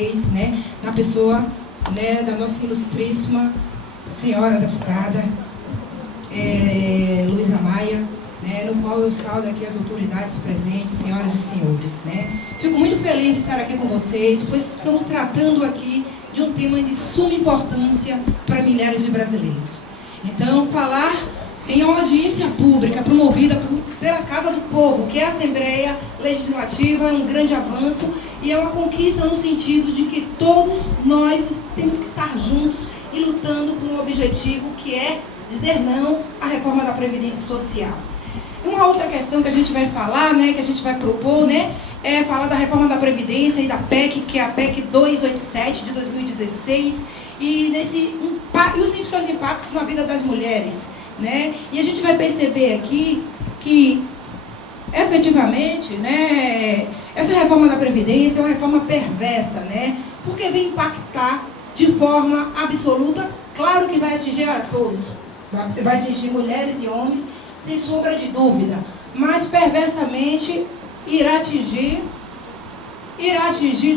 vocês, né, na pessoa, né, da nossa ilustríssima senhora deputada Luísa Maia, né, no qual eu saldo aqui as autoridades presentes, senhoras e senhores, né. Fico muito feliz de estar aqui com vocês, pois estamos tratando aqui de um tema de suma importância para milhares de brasileiros. Então, falar em audiência pública promovida pela Casa do Povo, que é a Assembleia Legislativa, é um grande avanço e é uma conquista no sentido de que todos nós temos que estar juntos e lutando por um objetivo que é dizer não à reforma da Previdência Social. Uma outra questão que a gente vai falar, né, que a gente vai propor, né, é falar da reforma da Previdência e da PEC, que é a PEC 287 de 2016, e os seus impactos na vida das mulheres, né? E a gente vai perceber aqui que, efetivamente, né, essa reforma da Previdência é uma reforma perversa, né? Porque vem impactar de forma absoluta, claro que vai atingir a todos, vai atingir mulheres e homens, sem sombra de dúvida, mas perversamente irá atingir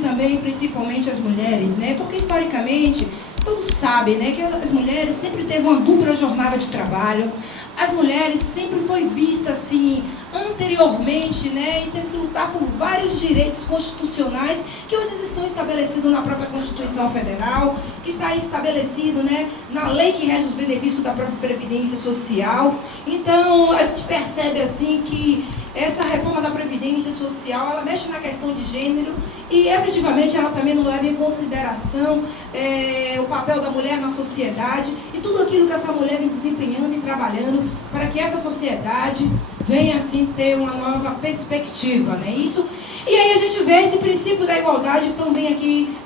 também, principalmente, as mulheres, né? Porque, historicamente, todos sabem, né, que as mulheres sempre teve uma dupla jornada de trabalho. As mulheres sempre foi vista assim, anteriormente, né, e teve que lutar por vários direitos constitucionais que hoje estão estabelecidos na própria Constituição Federal, que está estabelecido, né, na lei que rege os benefícios da própria Previdência Social. Então, a gente percebe assim que essa reforma da Previdência Social, ela mexe na questão de gênero e, efetivamente, ela também não leva em consideração o papel da mulher na sociedade e tudo aquilo que essa mulher vem desempenhando e trabalhando para que essa sociedade venha, assim, ter uma nova perspectiva, né? Isso. E aí a gente vê esse princípio da igualdade também aqui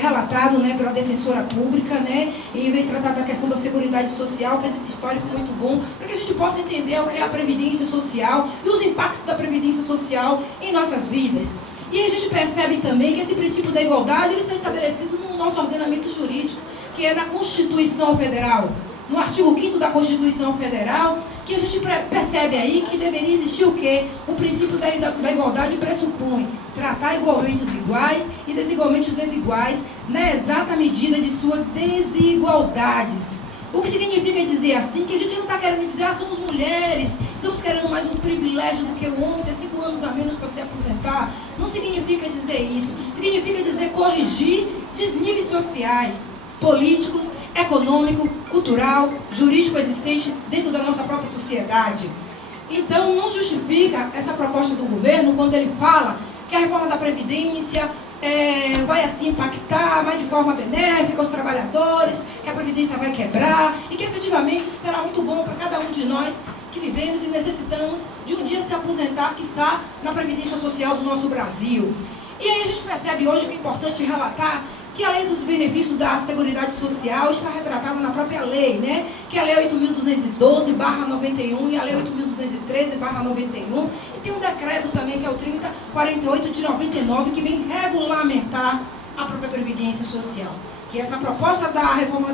relatado, né, pela defensora pública, né, e vem tratar da questão da Seguridade Social, fez esse histórico muito bom, para que a gente possa entender o que é a Previdência Social e os impactos da Previdência Social em nossas vidas. E a gente percebe também que esse princípio da igualdade ele está estabelecido no nosso ordenamento jurídico, que é na Constituição Federal. No artigo 5º da Constituição Federal, que a gente percebe aí que deveria existir o quê? O princípio da igualdade pressupõe tratar igualmente os iguais e desigualmente os desiguais na exata medida de suas desigualdades. O que significa dizer assim? Que a gente não está querendo dizer, somos mulheres, estamos querendo mais um privilégio do que o homem, ter 5 anos a menos para se aposentar. Não significa dizer isso. Significa dizer corrigir desníveis sociais, políticos, econômico, cultural, jurídico existente dentro da nossa própria sociedade. Então, não justifica essa proposta do governo quando ele fala que a reforma da Previdência vai assim impactar, vai de forma benéfica aos trabalhadores, que a Previdência vai quebrar e que efetivamente isso será muito bom para cada um de nós que vivemos e necessitamos de um dia se aposentar, quiçá, na Previdência Social do nosso Brasil. E aí a gente percebe hoje que é importante relatar que a lei dos benefícios da Seguridade Social está retratada na própria lei, né? Que é a lei 8.212/91 e a lei 8.213/91. E tem um decreto também, que é o 3048 de 99, que vem regulamentar a própria Previdência Social. Que essa proposta da reforma,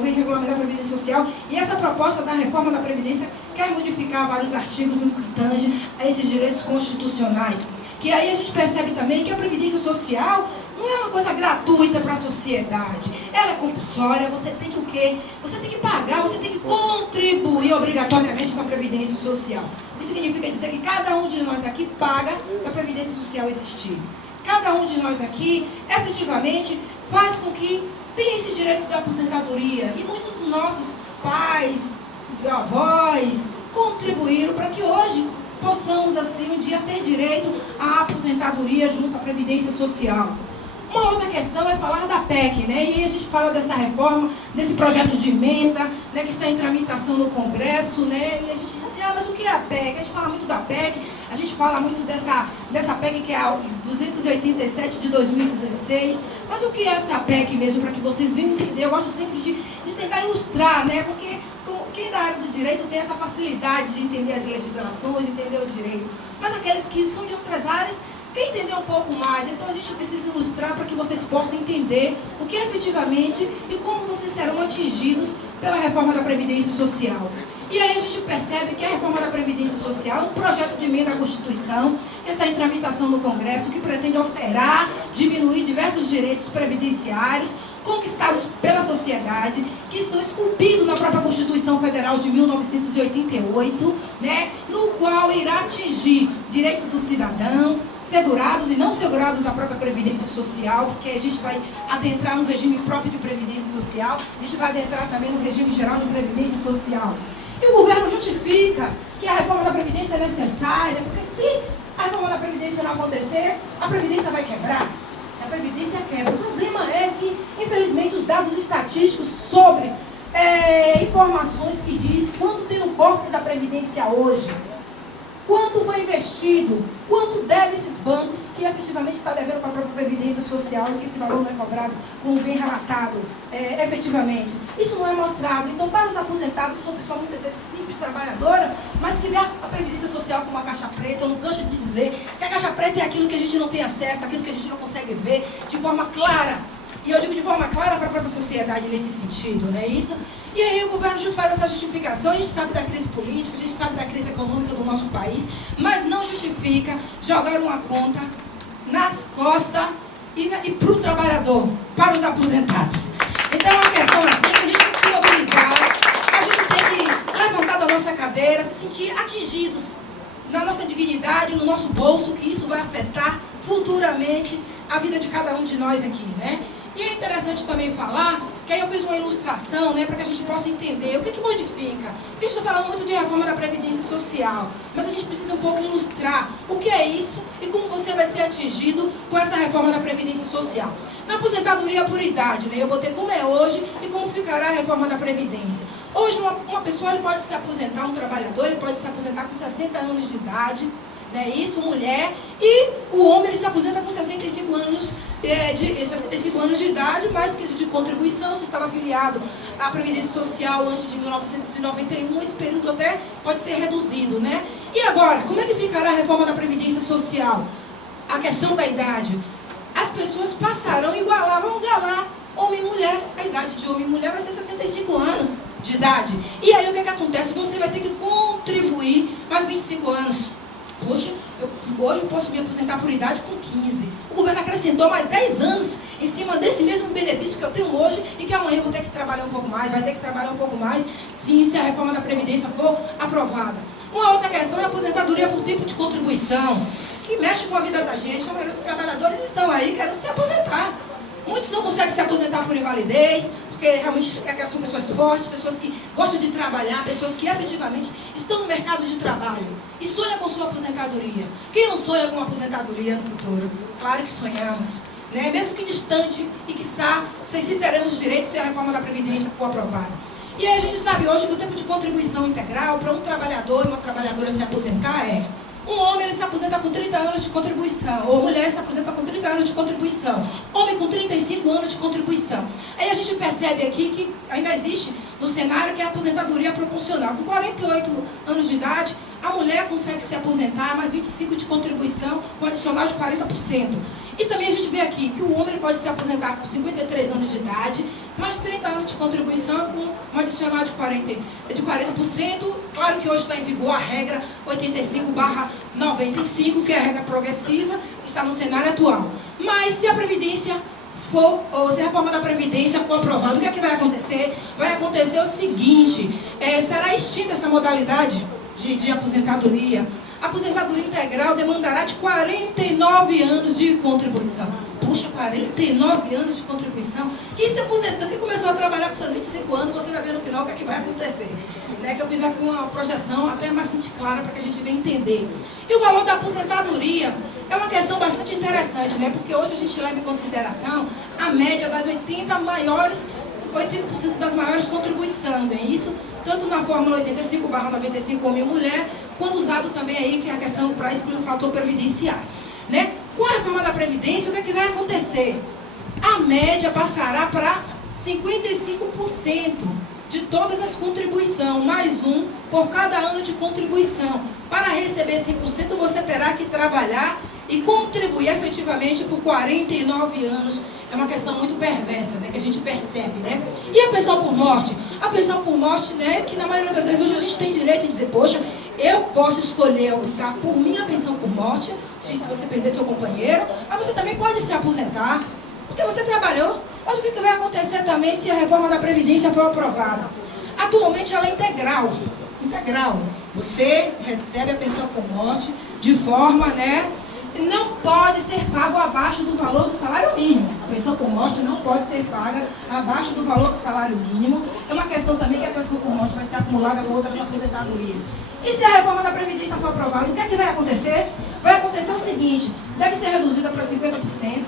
vem regulamentar a Previdência Social, e essa proposta da reforma da Previdência quer modificar vários artigos no que tange a esses direitos constitucionais. Que aí a gente percebe também que a Previdência Social não é uma coisa gratuita para a sociedade. Ela é compulsória, você tem que o quê? Você tem que pagar, você tem que contribuir obrigatoriamente com a Previdência Social. O que significa dizer que cada um de nós aqui paga para a Previdência Social existir. Cada um de nós aqui, efetivamente, faz com que tenha esse direito de aposentadoria. E muitos dos nossos pais, avós, contribuíram para que hoje possamos, assim, um dia ter direito à aposentadoria junto à Previdência Social. Uma outra questão é falar da PEC, né? E aí a gente fala dessa reforma, desse projeto de emenda, né, que está em tramitação no Congresso, né? E a gente diz assim, mas o que é a PEC? A gente fala muito da PEC, a gente fala muito dessa PEC que é a 287 de 2016. Mas o que é essa PEC mesmo, para que vocês venham entender? Eu gosto sempre de tentar ilustrar, né? Porque quem da área do direito tem essa facilidade de entender as legislações, entender o direito. Mas aqueles que são de outras áreas querem entender um pouco mais. Então a gente precisa ilustrar para que vocês possam entender o que é efetivamente e como vocês serão atingidos pela reforma da Previdência Social. E aí a gente percebe que a reforma da Previdência Social é um projeto de emenda à Constituição, que está em tramitação no Congresso, que pretende alterar, diminuir diversos direitos previdenciários conquistados pela sociedade, que estão esculpidos na própria Constituição Federal de 1988, né, no qual irá atingir direitos do cidadão, segurados e não segurados da própria Previdência Social, porque a gente vai adentrar no regime próprio de Previdência Social, a gente vai adentrar também no regime geral de Previdência Social. E o governo justifica que a reforma da Previdência é necessária, porque se a reforma da Previdência não acontecer, a Previdência vai quebrar. A Previdência quebra. O problema é que, infelizmente, os dados estatísticos sobre informações que diz quanto tem no cofre da Previdência hoje, quanto foi investido, quanto deve esses bancos que efetivamente está devendo para a própria Previdência Social e que esse valor não é cobrado como bem relatado efetivamente. Isso não é mostrado. Então, para os aposentados, que são pessoas muitas vezes simples, trabalhadora, mas que vê a Previdência Social como uma caixa preta, eu não canso de dizer que a caixa preta é aquilo que a gente não tem acesso, aquilo que a gente não consegue ver de forma clara. E eu digo de forma clara para a própria sociedade nesse sentido, não é isso? E aí o governo já faz essa justificação, a gente sabe da crise política, a gente sabe da crise econômica do nosso país, mas não justifica jogar uma conta nas costas e para o trabalhador, para os aposentados. Então é uma questão assim que a gente tem que se mobilizar, a gente tem que levantar da nossa cadeira, se sentir atingidos na nossa dignidade, no nosso bolso, que isso vai afetar futuramente a vida de cada um de nós aqui, né? E é interessante também falar, que aí eu fiz uma ilustração, né, para que a gente possa entender o que modifica. Porque a gente está falando muito de reforma da Previdência Social, mas a gente precisa um pouco ilustrar o que é isso e como você vai ser atingido com essa reforma da Previdência Social. Na aposentadoria por idade, né, eu botei como é hoje e como ficará a reforma da Previdência. Hoje uma pessoa ele pode se aposentar, um trabalhador, ele pode se aposentar com 60 anos de idade, né, isso, mulher, e o homem ele se aposenta com 65 anos de idade, mais que isso de contribuição, se estava afiliado à Previdência Social antes de 1991, esse período até pode ser reduzido, né? E agora, como é que ficará a reforma da Previdência Social? A questão da idade. As pessoas passarão a igualar homem e mulher. A idade de homem e mulher vai ser 65 anos de idade. E aí o que acontece? Você vai ter que contribuir mais 25 anos. Poxa, hoje eu posso me aposentar por idade com 15. O governo acrescentou mais 10 anos em cima desse mesmo benefício que eu tenho hoje e que amanhã eu vou ter que trabalhar um pouco mais, vai ter que trabalhar um pouco mais, sim, se a reforma da Previdência for aprovada. Uma outra questão é a aposentadoria por tempo de contribuição, que mexe com a vida da gente. A maioria dos trabalhadores estão aí querendo se aposentar. Muitos não conseguem se aposentar por invalidez, porque realmente são pessoas fortes, pessoas que gostam de trabalhar, pessoas que efetivamente estão no mercado de trabalho e sonham com sua aposentadoria. Quem não sonha com uma aposentadoria no futuro? Claro que sonhamos, né? Mesmo que distante e quiçá, se teremos direito se a reforma da Previdência for aprovada. E aí a gente sabe hoje que o tempo de contribuição integral para um trabalhador e uma trabalhadora se aposentar é: um homem ele se aposenta com 30 anos de contribuição, ou mulher se aposenta com 30 anos de contribuição, homem com 35 anos de contribuição. Aí a gente percebe aqui que ainda existe no cenário que é a aposentadoria proporcional. Com 48 anos de idade, a mulher consegue se aposentar, mais 25 de contribuição, com adicional de 40%. E também a gente vê aqui que o homem pode se aposentar com 53 anos de idade, mais 30 anos de contribuição, com um adicional de 40%. Claro que hoje está em vigor a regra 85/95, que é a regra progressiva, que está no cenário atual. Mas se a Previdência for, ou se a reforma da Previdência for aprovada, o que é que vai acontecer? Vai acontecer o seguinte: será extinta essa modalidade de aposentadoria. A aposentadoria integral demandará de 49 anos de contribuição. Puxa, 49 anos de contribuição. Quem se aposentou, quem começou a trabalhar com seus 25 anos, você vai ver no final o que é que vai acontecer. Né? Que eu fiz aqui uma projeção até bastante clara para que a gente venha entender. E o valor da aposentadoria é uma questão bastante interessante, né? Porque hoje a gente leva em consideração a média das 80% das maiores contribuições, é isso? Tanto na fórmula 85/95 homem e mulher, quando usado também aí, que é a questão para excluir o fator previdenciário. Né? Com a reforma da Previdência, o que é que vai acontecer? A média passará para 55% de todas as contribuições, mais um por cada ano de contribuição. Para receber 100%, você terá que trabalhar e contribuir efetivamente por 49 anos. É uma questão muito perversa, né, que a gente percebe, né? E a pensão por morte? A pensão por morte, né, que na maioria das vezes hoje a gente tem direito de dizer, poxa, eu posso escolher optar por minha pensão por morte, se você perder seu companheiro, mas você também pode se aposentar, porque você trabalhou. Mas o que vai acontecer também se a reforma da Previdência for aprovada? Atualmente ela é integral. Integral. Você recebe a pensão por morte de forma, né, não pode ser pago abaixo do valor do salário mínimo. A pensão por morte não pode ser paga abaixo do valor do salário mínimo. É uma questão também que a pensão por morte vai ser acumulada com outras aposentadorias. E se a reforma da Previdência for aprovada, o que é que vai acontecer? Vai acontecer o seguinte, deve ser reduzida para 50%.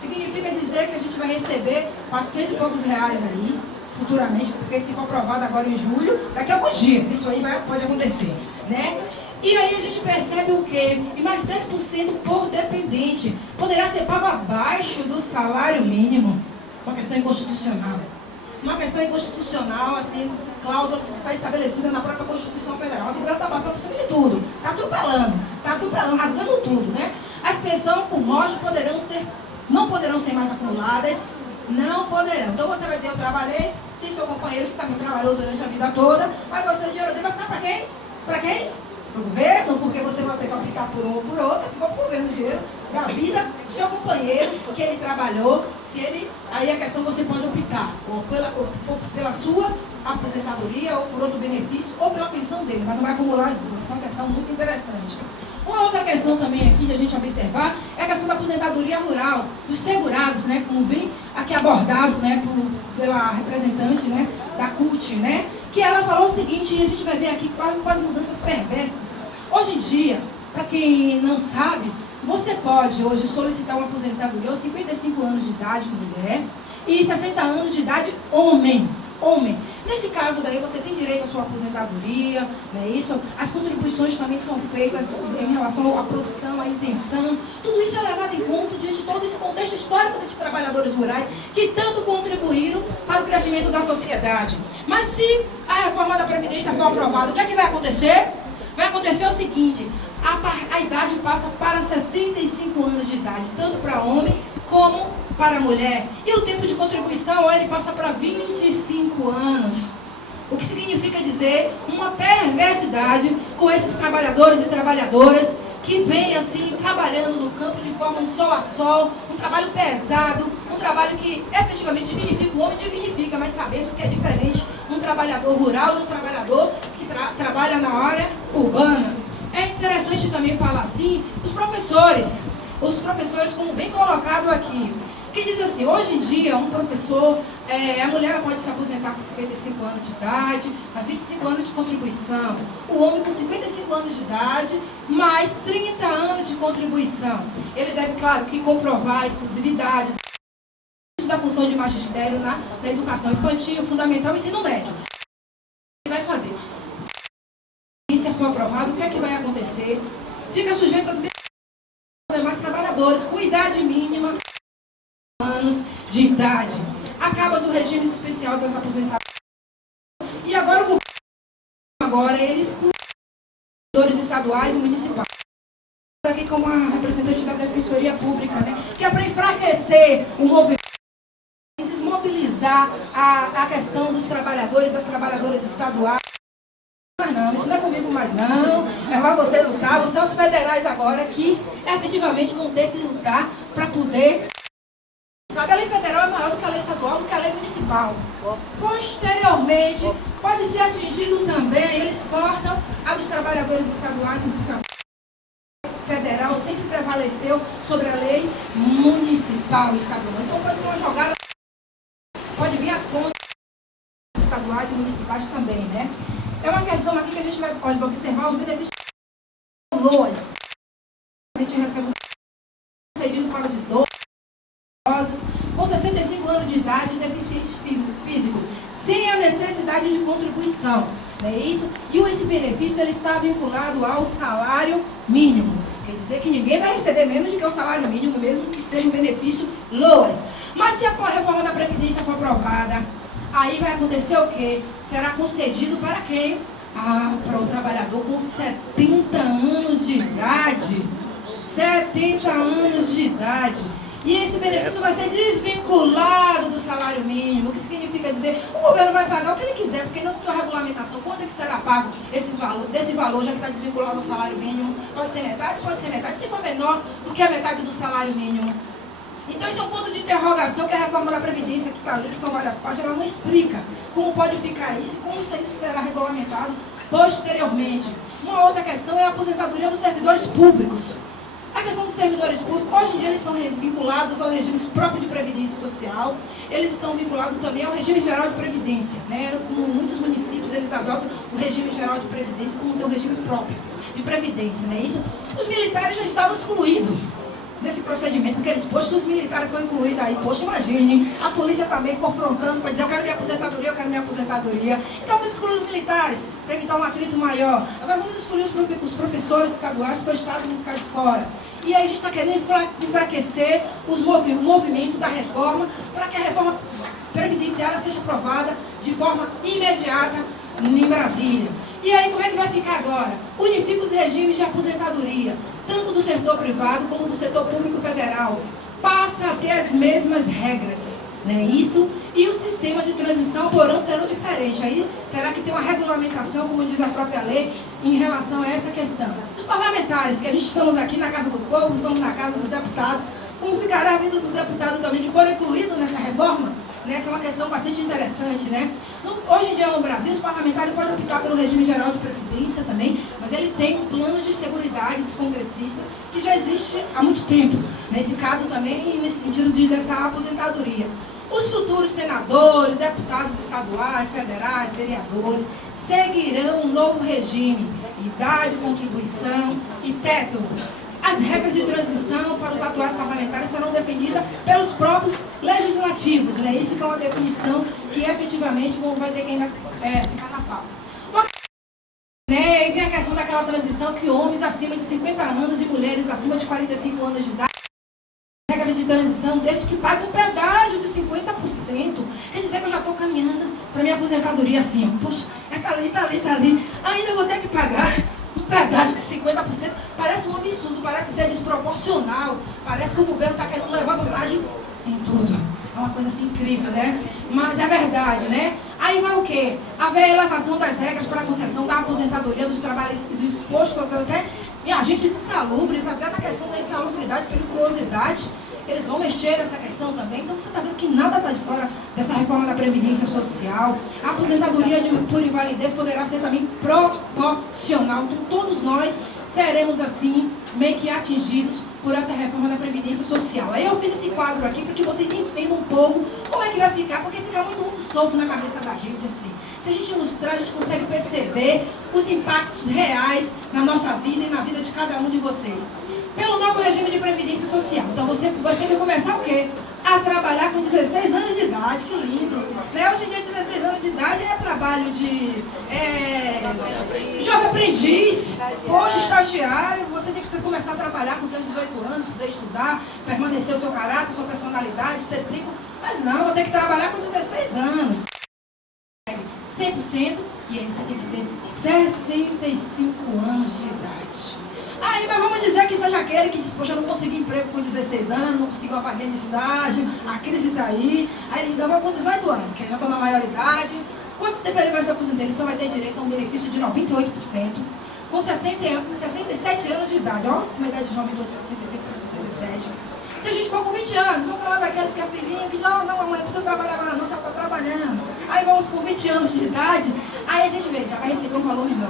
Significa dizer que a gente vai receber 400 e poucos reais aí, futuramente, porque se for aprovado agora em julho, daqui a alguns dias, isso aí pode acontecer, né? E aí a gente percebe o quê? E mais 10% por dependente. Poderá ser pago abaixo do salário mínimo. Uma questão inconstitucional. Uma questão inconstitucional, assim, cláusula que está estabelecida na própria Constituição Federal. O governo está passando por cima de tudo. Está atropelando, rasgando tudo, né? As pensões por morte não poderão ser mais acumuladas. Não poderão. Então você vai dizer, eu trabalhei, tem seu companheiro que também trabalhou durante a vida toda, mas você, o dinheiro dele vai ficar para quem? Para quem? Para o governo, porque você vai ter que aplicar por um ou por outro, ficou para o governo o dinheiro da vida do seu companheiro, que ele trabalhou, aí a questão você pode optar, ou pela sua aposentadoria, ou por outro benefício, ou pela pensão dele, mas não vai acumular as duas. Isso é uma questão muito interessante. Uma outra questão também aqui de a gente observar é a questão da aposentadoria rural, dos segurados, né, como bem aqui abordado, né, pela representante, né, da CUT, né, que ela falou o seguinte, e a gente vai ver aqui quais mudanças perversas. Hoje em dia, para quem não sabe, você pode hoje solicitar uma aposentadoria aos 55 anos de idade, mulher, e 60 anos de idade, homem. Nesse caso daí você tem direito à sua aposentadoria, não é isso? As contribuições também são feitas em relação à produção, à isenção. Tudo isso é levado em conta diante de todo esse contexto histórico desses trabalhadores rurais que tanto contribuíram para o crescimento da sociedade. Mas se a reforma da Previdência for aprovada, o que é que vai acontecer? Vai acontecer o seguinte, a idade passa para 65 anos de idade, tanto para homem como para a mulher. E o tempo de contribuição, ele passa para 25 anos. O que significa dizer uma perversidade com esses trabalhadores e trabalhadoras que vêm assim, trabalhando no campo de forma um sol a sol, um trabalho pesado, um trabalho que efetivamente dignifica o homem, dignifica, mas sabemos que é diferente um trabalhador rural de um trabalhador que trabalha na área urbana. É interessante também falar assim, os professores, como bem colocado aqui, que diz assim, hoje em dia, um professor, a mulher pode se aposentar com 55 anos de idade, mais 25 anos de contribuição. O homem com 55 anos de idade, mais 30 anos de contribuição. Ele deve, claro, que comprovar a exclusividade da função de magistério na educação infantil, fundamental e ensino médio. Ele vai fazer. Se for aprovado, o que é que vai acontecer? Fica sujeito às demais trabalhadores com idade mínima anos de idade. Acaba o regime especial das aposentadorias. E agora o governo, eles com os estaduais e municipais. Aqui como a representante da Defensoria Pública, né, que é para enfraquecer o movimento, desmobilizar a questão dos trabalhadores, das trabalhadoras estaduais. Mas não, isso não é comigo mais não, é para você lutar, você é os federais agora que efetivamente vão ter que lutar para poder. Sabe, a lei federal é maior do que a lei estadual, do que a lei municipal. Posteriormente, pode ser atingido também, eles cortam a dos trabalhadores estaduais e municipais. Federal sempre prevaleceu sobre a lei municipal e estadual. Então pode ser uma jogada, pode vir a conta dos estaduais e municipais também, né? É uma questão aqui que a gente vai observar os benefícios LOAS. A gente recebe concedido para os idosos com 65 anos de idade e deficientes físicos, sem a necessidade de contribuição. Não é isso? E esse benefício ele está vinculado ao salário mínimo. Quer dizer que ninguém vai receber menos do que o salário mínimo, mesmo que seja um benefício LOAS. Mas se a reforma da Previdência for aprovada, aí vai acontecer o quê? Será concedido para quem? Para o trabalhador com 70 anos de idade. 70 anos de idade. E esse benefício vai ser desvinculado do salário mínimo, o que significa dizer o governo vai pagar o que ele quiser, porque não tem regulamentação. Quanto é que será pago esse valor, desse valor, já que está desvinculado do salário mínimo? Pode ser metade? Pode ser metade. Se for menor do que a metade do salário mínimo. Então, esse é um ponto de interrogação que a reforma da Previdência, que está ali, que são várias páginas, ela não explica como pode ficar isso e como isso será regulamentado posteriormente. Uma outra questão é a aposentadoria dos servidores públicos. A questão dos servidores públicos, hoje em dia eles estão vinculados ao regime próprio de previdência social, eles estão vinculados também ao regime geral de previdência, né? Como muitos municípios, eles adotam o regime geral de previdência como tem o regime próprio de previdência, né? Isso, os militares já estavam excluídos nesse procedimento, porque eles, poxa, os militares foram incluídos aí, poxa, imagine, a polícia também confrontando para dizer, eu quero minha aposentadoria, eu quero minha aposentadoria. Então vamos excluir os militares, para evitar um atrito maior. Agora vamos excluir os professores estaduais, porque o Estado não ficar de fora. E aí a gente está querendo enfraquecer o movimento da reforma, para que a reforma previdenciária seja aprovada de forma imediata em Brasília. E aí como é que vai ficar agora? Unifica os regimes de aposentadoria, tanto do setor privado como do setor público federal. Passa a ter as mesmas regras, né? Isso, e o sistema de transição, porém, serão diferentes. Aí terá que ter uma regulamentação, como diz a própria lei, em relação a essa questão. Os parlamentares, que a gente estamos aqui na Casa do Povo, estamos na Casa dos Deputados, como ficará a vida dos deputados também que foram incluídos nessa reforma? Né, que é uma questão bastante interessante, né? Hoje em dia no Brasil, os parlamentares podem optar pelo regime geral de previdência também, mas ele tem um plano de seguridade dos congressistas que já existe há muito tempo. Nesse caso também, nesse sentido dessa aposentadoria. Os futuros senadores, deputados estaduais, federais, vereadores, seguirão um novo regime, idade, contribuição e teto. As regras de transição para os atuais parlamentares serão definidas pelos próprios legislativos, né? Isso que é uma definição que efetivamente não vai ter que ainda ficar na pauta. Né? E vem a questão daquela transição que homens acima de 50 anos e mulheres acima de 45 anos de idade, regra de transição desde que pague um pedágio de 50%. Quer dizer que eu já estou caminhando para minha aposentadoria assim, ó. Poxa, tá ali, ainda vou ter que pagar um pedágio de 50%, parece um absurdo, parece ser desproporcional, parece que o governo está querendo levar vantagem em tudo. É uma coisa assim incrível, né? Mas é verdade, né? Aí vai o quê? Haver elevação das regras para a concessão da aposentadoria dos trabalhos expostos até em agentes insalubres, até na questão da insalubridade, periculosidade. Eles vão mexer nessa questão também. Então você está vendo que nada está de fora dessa reforma da Previdência Social. A aposentadoria por invalidez poderá ser também proporcional. Então todos nós seremos assim, meio que atingidos por essa reforma da Previdência Social. Aí eu fiz esse quadro aqui para que vocês entendam um pouco como é que vai ficar, porque fica muito solto na cabeça da gente assim. Se a gente ilustrar, a gente consegue perceber os impactos reais na nossa vida e na vida de cada um de vocês. Pelo novo regime de Previdência Social. Então você vai ter que começar o quê? A trabalhar com 16 anos de idade, que lindo. Né? Hoje em dia, 16 anos de idade é trabalho de jovem aprendiz, hoje estagiário. Você tem que começar a trabalhar com seus 18 anos, poder estudar, permanecer o seu caráter, sua personalidade, ter tempo. Mas não, vou ter que trabalhar com 16 anos. 100%, e aí você tem que ter 65 anos de idade. Aí, mas vamos dizer que seja aquele que diz, poxa, eu não consegui emprego com 16 anos, não consegui uma vaguinha de estágio, a crise está aí. Aí ele diz, eu vou com 18 anos, porque já estou na maioridade. Quanto tempo ele vai se aposentar? Ele só vai ter direito a um benefício de 98%, com 67 anos de idade. Olha como a idade de jovem, de 65 para 67. Se a gente for com 20 anos, vamos falar daqueles que é filhinho, que diz, oh, não, mamãe, não precisa trabalhar agora não, você está trabalhando. Aí vamos com 20 anos de idade, aí a gente vê, já vai receber um valor menor.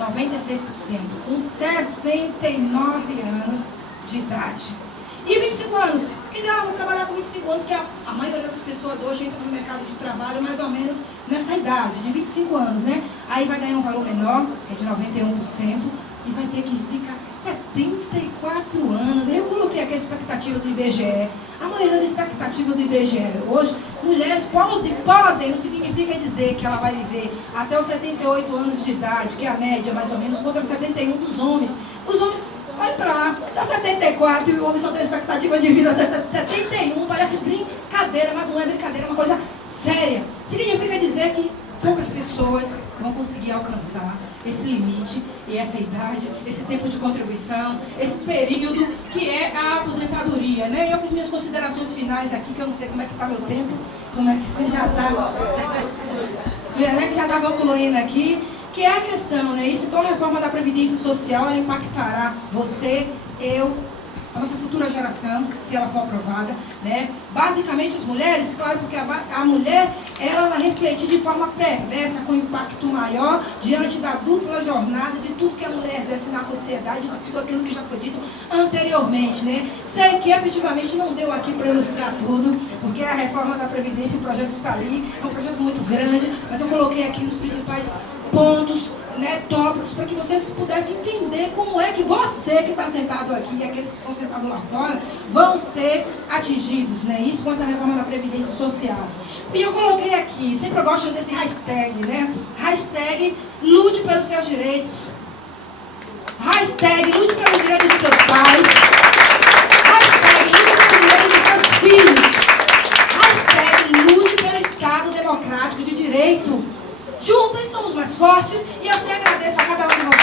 96%, com 69 anos de idade. E 25 anos? Quer dizer, vou trabalhar com 25 anos, que a maioria das pessoas hoje entra no mercado de trabalho mais ou menos nessa idade, de 25 anos, né? Aí vai ganhar um valor menor, que é de 91%, e vai ter que ficar 74 anos. Eu coloquei aqui a expectativa do IBGE. A maioria da expectativa do IBGE hoje, mulheres podem, não significa dizer que ela vai viver até os 78 anos de idade, que é a média mais ou menos, contra 71 dos homens. Os homens, olha pra lá, se 74 e o homem só tem expectativa de vida até 71, parece brincadeira, mas não é brincadeira, é uma coisa séria. Significa dizer que poucas pessoas vão conseguir alcançar esse limite e essa idade, esse tempo de contribuição, esse período que é a aposentadoria, né? Eu fiz minhas considerações finais aqui, que eu não sei como é que está meu tempo, como é que você já está, que já está concluindo aqui, que é a questão, né? Isso, então a reforma da Previdência Social, ela impactará você, eu, a nossa futura geração, se ela for aprovada, né? Basicamente as mulheres, claro, porque a mulher, ela vai refletir de forma perversa, com impacto maior, diante da dupla jornada, de tudo que a mulher exerce na sociedade, de tudo aquilo que já foi dito anteriormente, né? Sei que efetivamente não deu aqui para ilustrar tudo, porque a reforma da Previdência, o projeto está ali, é um projeto muito grande, mas eu coloquei aqui os principais pontos, né, tópicos, para que vocês pudessem entender como é que você que está sentado aqui e aqueles que estão sentados lá fora vão ser atingidos, né? Isso com essa reforma da Previdência Social. E eu coloquei aqui, sempre eu gosto desse hashtag, né? Hashtag lute pelos seus direitos. Hashtag lute pelos direitos dos seus pais. Hashtag lute pelos direitos dos seus filhos. Hashtag lute pelo Estado democrático de direito. Juntos somos mais fortes e eu se agradeço a cada um de vocês.